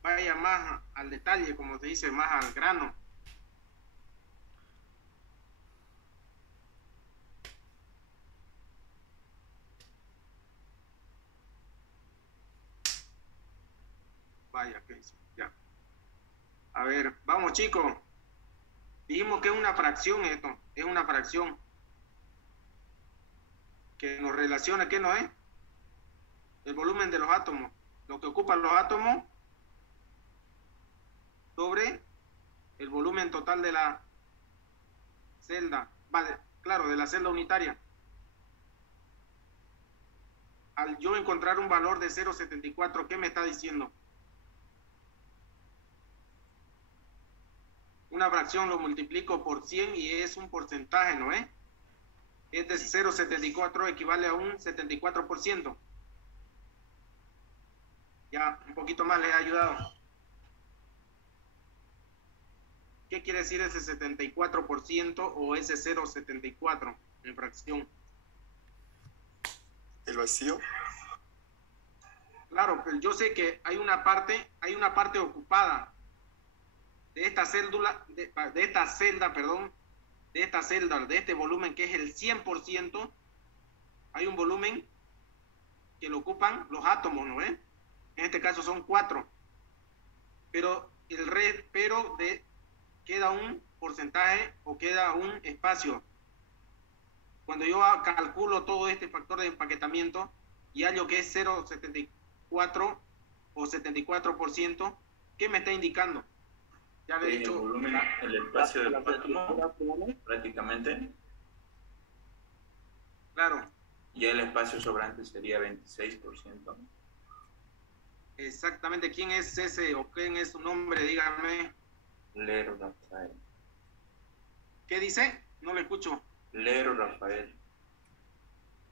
vaya más al detalle, como se dice, más al grano. Vaya, que ya. A ver, vamos chicos. Dijimos que es una fracción esto, es una fracción que nos relaciona, ¿qué no es? El volumen de los átomos, lo que ocupan los átomos sobre el volumen total de la celda, claro, de la celda unitaria. Al yo encontrar un valor de 0.74, ¿qué me está diciendo? Una fracción lo multiplico por 100 y es un porcentaje, ¿no es? Este 0.74 equivale a un 74%. Ya, un poquito más les ha ayudado. ¿Qué quiere decir ese 74% o ese 0.74 en fracción? El vacío. Claro, pero yo sé que hay una parte ocupada de esta célula, de esta celda, perdón, de esta celda, de este volumen que es el 100%, hay un volumen que lo ocupan los átomos, ¿no ves? En este caso son 4, pero queda un porcentaje o queda un espacio. Cuando yo calculo todo este factor de empaquetamiento y hallo que es 0.74 o 74%, ¿qué me está indicando? Ya le he dicho. El volumen, el espacio del átomo, prácticamente. Claro. Y el espacio sobrante sería 26%. Exactamente. ¿Quién es ese o quién es su nombre? Dígame. Lerda. ¿Qué dice? No le escucho. Lero Rafael.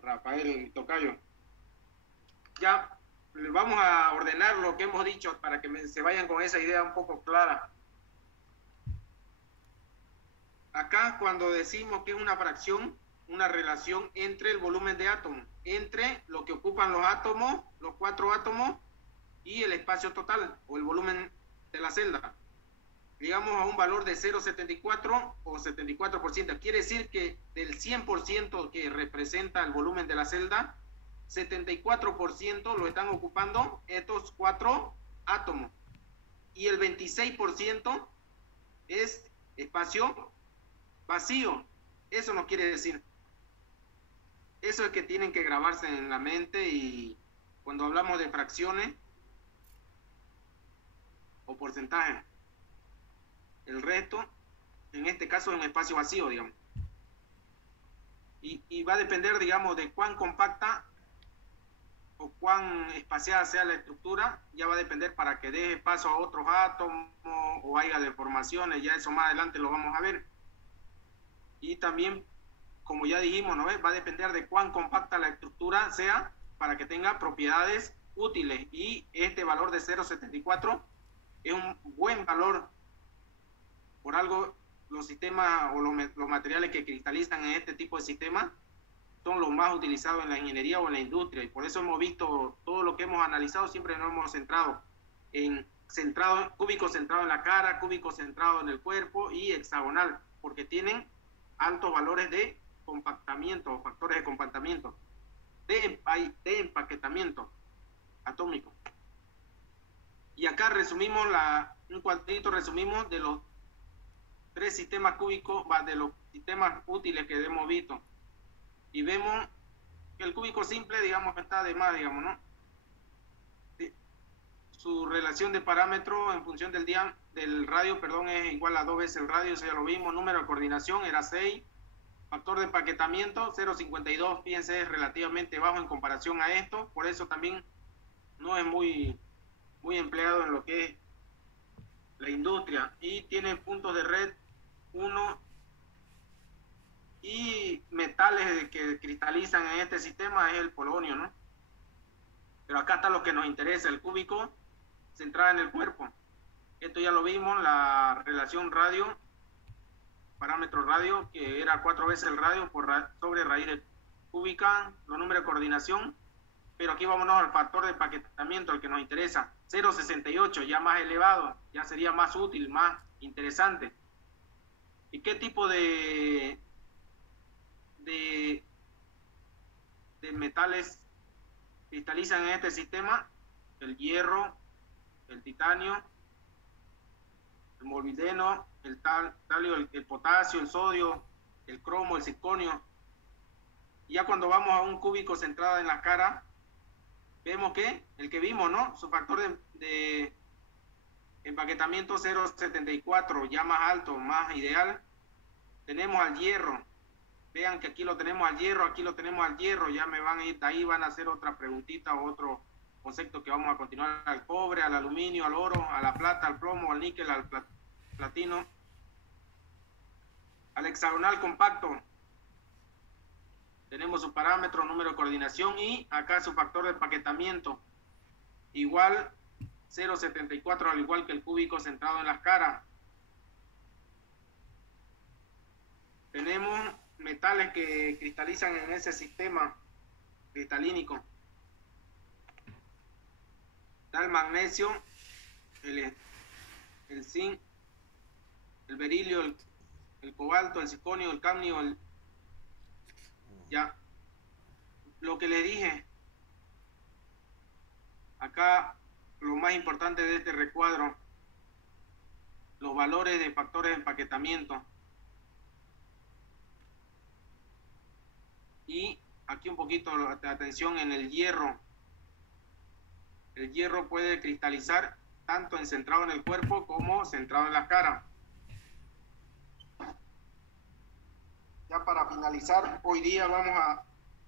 Rafael Tocayo. Ya, vamos a ordenar lo que hemos dicho para que se vayan con esa idea un poco clara. Acá cuando decimos que es una fracción, una relación entre el volumen de átomos, entre lo que ocupan los átomos, los 4 átomos, y el espacio total o el volumen de la celda. Llegamos a un valor de 0,74 o 74%. Quiere decir que del 100% que representa el volumen de la celda, 74% lo están ocupando estos 4 átomos. Y el 26% es espacio vacío. Eso no quiere decir. Eso es que tienen que grabarse en la mente, y cuando hablamos de fracciones o porcentajes, el resto, en este caso, es un espacio vacío, digamos. Y va a depender, digamos, de cuán compacta o cuán espaciada sea la estructura, ya va a depender para que deje paso a otros átomos o haya deformaciones, ya eso más adelante lo vamos a ver. Y también, como ya dijimos, ¿no? Va a depender de cuán compacta la estructura sea para que tenga propiedades útiles, y este valor de 0,74 es un buen valor. Por algo, los sistemas o los materiales que cristalizan en este tipo de sistemas son los más utilizados en la ingeniería o en la industria, y por eso hemos visto todo lo que hemos analizado, siempre nos hemos centrado en cúbico centrado en la cara, cúbico centrado en el cuerpo y hexagonal, porque tienen altos valores de compactamiento o factores de compactamiento, de empaquetamiento atómico. Y acá resumimos un cuadrito, resumimos de los 3 sistemas cúbicos, de los sistemas útiles que hemos visto, y vemos que el cúbico simple, digamos, está de más, digamos, ¿no? Su relación de parámetros en función del radio, perdón, es igual a 2 veces el radio, eso ya lo vimos. Número de coordinación era 6. Factor de empaquetamiento 0,52, fíjense, es relativamente bajo en comparación a esto, por eso también no es muy empleado en lo que es la industria. Y tiene puntos de red 1, y metales que cristalizan en este sistema es el polonio, ¿no? Pero acá está lo que nos interesa, el cúbico centrado en el cuerpo. Esto ya lo vimos, la relación radio, parámetro radio, que era 4 veces el radio sobre raíz cúbica, los números de coordinación. Pero aquí vámonos al factor de empaquetamiento, el que nos interesa, 0,68, ya más elevado, ya sería más útil, más interesante. ¿Y qué tipo de metales cristalizan en este sistema? El hierro, el titanio, el molibdeno, el talio, el potasio, el sodio, el cromo, el circonio. Y ya cuando vamos a un cúbico centrado en la cara, vemos que el que vimos, ¿no? Su factor de empaquetamiento 0,74, ya más alto, más ideal. Tenemos al hierro. Vean que aquí lo tenemos al hierro, aquí lo tenemos al hierro. Ya me van a ir, de ahí van a hacer otra preguntita o otro concepto que vamos a continuar: al cobre, al aluminio, al oro, a la plata, al plomo, al níquel, al platino. Al hexagonal compacto tenemos su parámetro, número de coordinación, y acá su factor de empaquetamiento igual 0,74, al igual que el cúbico centrado en las caras. Tenemos metales que cristalizan en ese sistema cristalínico. Está el magnesio, el zinc, el berilio, el cobalto, el circonio, el cadmio, ya. Lo que le dije, acá lo más importante de este recuadro, los valores de factores de empaquetamiento. Y aquí un poquito de atención en el hierro. El hierro puede cristalizar tanto centrado en el cuerpo como centrado en la cara. Ya para finalizar, hoy día vamos a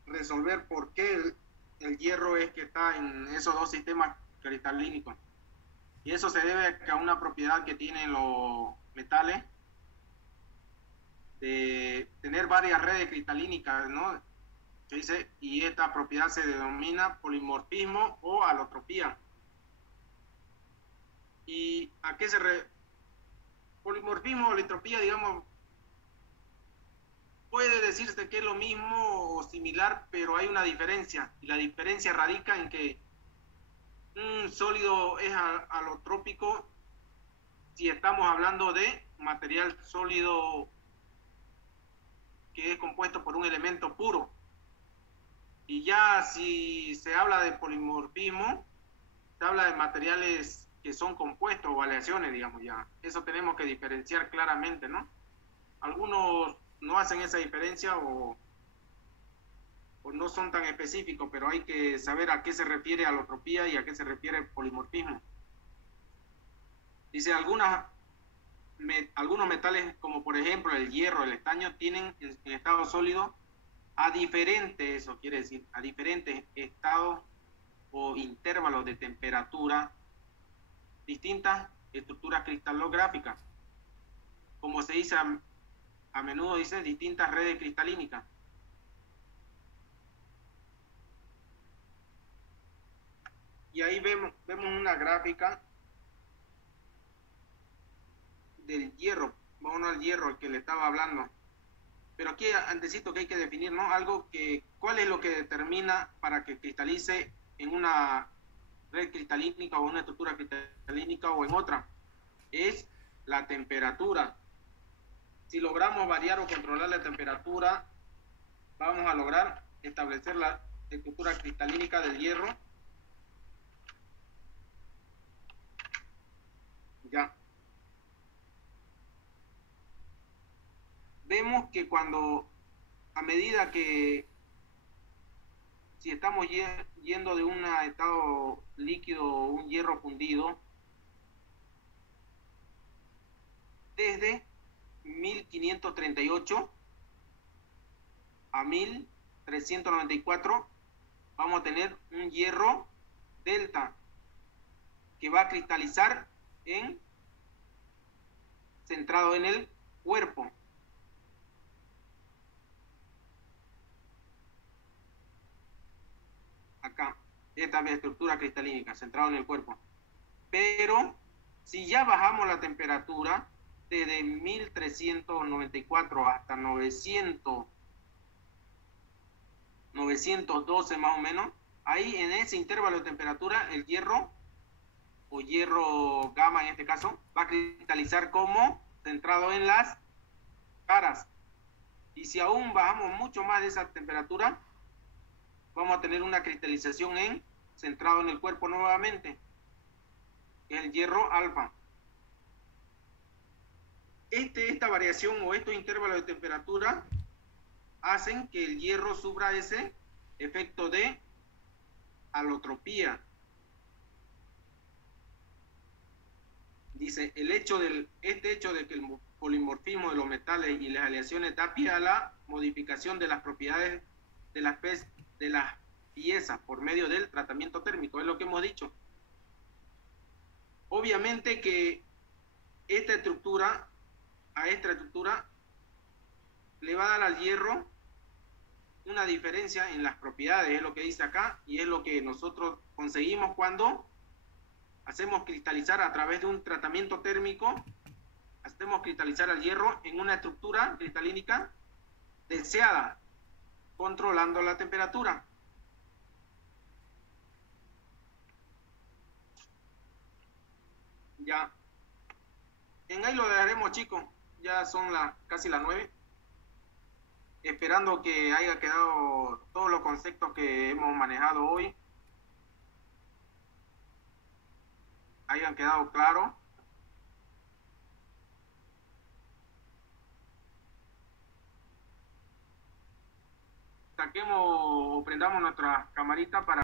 resolver por qué el hierro es que está en esos 2 sistemas cristalínicos. Y eso se debe a una propiedad que tienen los metales, de tener varias redes cristalínicas, ¿no? Se dice, y esta propiedad se denomina polimorfismo o alotropía. ¿Y a qué se polimorfismo o alotropía, digamos, puede decirse que es lo mismo o similar, pero hay una diferencia, y la diferencia radica en que un sólido es alotrópico si estamos hablando de material sólido que es compuesto por un elemento puro. Y ya si se habla de polimorfismo, se habla de materiales que son compuestos o aleaciones, digamos ya. Eso tenemos que diferenciar claramente, ¿no? Algunos no hacen esa diferencia o no son tan específicos, pero hay que saber a qué se refiere alotropía y a qué se refiere polimorfismo. Dice, algunos metales, como por ejemplo el hierro, el estaño, tienen en estado sólido a diferentes, eso quiere decir, a diferentes estados o intervalos de temperatura, distintas estructuras cristalográficas. Como se dice a menudo, dice distintas redes cristalínicas. Y ahí vemos una gráfica del hierro. Vamos al hierro, al que le estaba hablando. Pero aquí antesito que hay que definir, ¿no? Algo que, ¿cuál es lo que determina para que cristalice en una red cristalínica o una estructura cristalínica o en otra? Es la temperatura. Si logramos variar o controlar la temperatura, vamos a lograr establecer la estructura cristalínica del hierro. Ya. Vemos que a medida que si estamos yendo de un estado líquido o un hierro fundido, desde 1538 a 1394 vamos a tener un hierro delta que va a cristalizar centrado en el cuerpo. Acá, esta es la estructura cristalínica, centrado en el cuerpo. Pero si ya bajamos la temperatura desde 1394 hasta 912 más o menos, ahí en ese intervalo de temperatura el hierro, o hierro gamma en este caso, va a cristalizar como centrado en las caras. Y si aún bajamos mucho más de esa temperatura, vamos a tener una cristalización centrado en el cuerpo nuevamente, que es el hierro alfa. Esta variación o estos intervalos de temperatura hacen que el hierro sufra ese efecto de alotropía. Dice, este hecho de que el polimorfismo de los metales y las aleaciones da pie a la modificación de las propiedades de las piezas por medio del tratamiento térmico, es lo que hemos dicho. Obviamente que a esta estructura le va a dar al hierro una diferencia en las propiedades, es lo que dice acá, y es lo que nosotros conseguimos cuando hacemos cristalizar a través de un tratamiento térmico, hacemos cristalizar al hierro en una estructura cristalínica deseada, controlando la temperatura. Ya. En ahí lo dejaremos, chicos. Ya son casi las 9. Esperando que haya quedado todos los conceptos que hemos manejado hoy hayan quedado claros. Saquemos o prendamos nuestra camarita para